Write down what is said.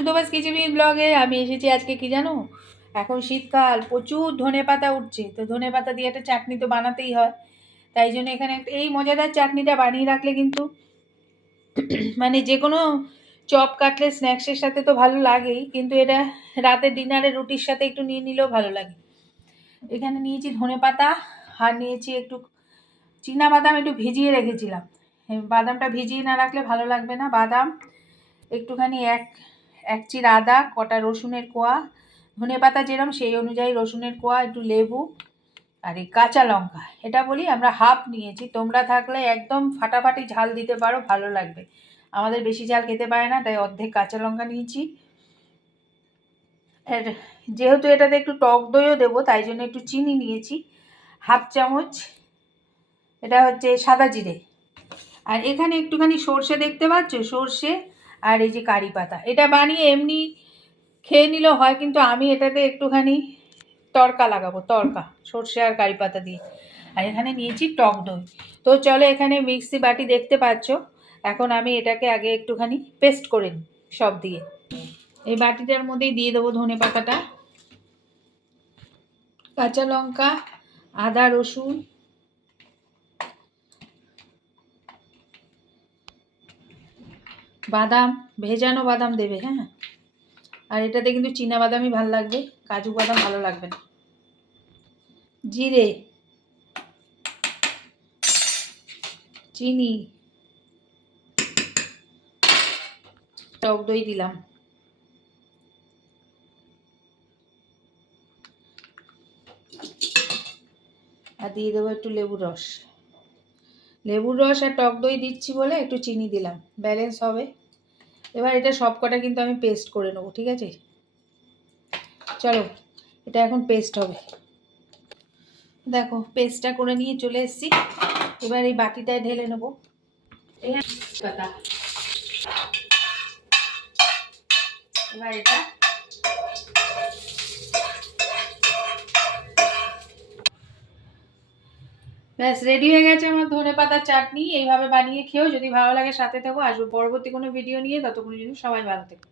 সুতোবাস খিচুড়ি ব্লগে আমি এসেছি আজকে কি জানো, এখন শীতকাল, প্রচুর ধনেপাতা উঠছে, তো ধনেপাতা দিয়ে একটা চাটনি তো বানাতেই হয়। তাই জন্য এখানে এই মজাদার চাটনিটা বানিয়ে রাখলে কিন্তু মানে যে কোনো চপ কাটলে স্ন্যাক্সের সাথে তো ভালো লাগেই, কিন্তু এটা রাতের ডিনারে রুটির সাথে একটু নিয়ে নিলেও ভালো লাগে। এখানে নিয়েছি ধনেপাতা আর নিয়েছি একটু বাদাম, একটু ভিজিয়ে রেখেছিলাম। বাদামটা ভিজিয়ে না রাখলে ভালো লাগবে না। বাদাম একটুখানি এক চির আদা, কটা রসুনের কোয়া, ধনেপাতা যেরকম সেই অনুযায়ী রসুনের কোয়া, একটু লেবু আর এই কাঁচা লঙ্কা। এটা বলি আমরা হাফ নিয়েছি, তোমরা থাকলে একদম ফাটাফাটি ঝাল দিতে পারো, ভালো লাগবে। আমাদের বেশি ঝাল খেতে পারে না, তাই অর্ধেক কাঁচা লঙ্কা নিয়েছি। আর যেহেতু এটাতে একটু টক দইও দেবো, তাই জন্য একটু চিনি নিয়েছি, হাফ চামচ। এটা হচ্ছে সাদা জিরে। আর এখানে একটুখানি সর্ষে দেখতে পাচ্ছ, সর্ষে আর এই যে কারি পাতা। এটা বানিয়ে এমনি খেয়ে নিলেও হয়, কিন্তু আমি এটাতে একটুখানি তড়কা লাগাবো, তড়কা সর্ষে আর কারি পাতা দিয়ে। আর এখানে নিয়েছি টক দই। তো চলো, এখানে মিক্সি বাটি দেখতে পাচ্ছ। এখন আমি এটাকে আগে একটুখানি পেস্ট করে নিই সব দিয়ে। এই বাটিটার মধ্যেই দিয়ে দেবো ধনে পাতাটা, কাঁচা লঙ্কা, আদা, রসুন, বাদাম, ভেজানো বাদাম দেবে, হ্যাঁ। আর এটাতে কিন্তু চীনা বাদামই ভালো লাগবে, কাজু বাদাম ভালো লাগবে না। জিরে, চিনি, টক দই দিলাম, আর দিয়ে দেবো একটু লেবুর রস। লেবুর রস আর টক দই দিচ্ছি বলে একটু চিনি দিলাম, ব্যালেন্স হবে। এবার এটা সব কটা কিন্তু আমি পেস্ট করে নেবো, ঠিক আছে? চলো, এটা এখন পেস্ট হবে। দেখো, পেস্টটা করে নিয়ে চলে এসেছি। এবার এই বাটিটায় ঢেলে নেবো। এবার এটা ব্যাস রেডি হয়ে গেছে আমার ধনেপাতার চাটনি। এইভাবে বানিয়ে খেয়েও, যদি ভালো লাগে সাথে থাকো, আসবো পরবর্তী কোনো ভিডিও নিয়ে। ততক্ষণ জন্য সবাই ভালো থেকো।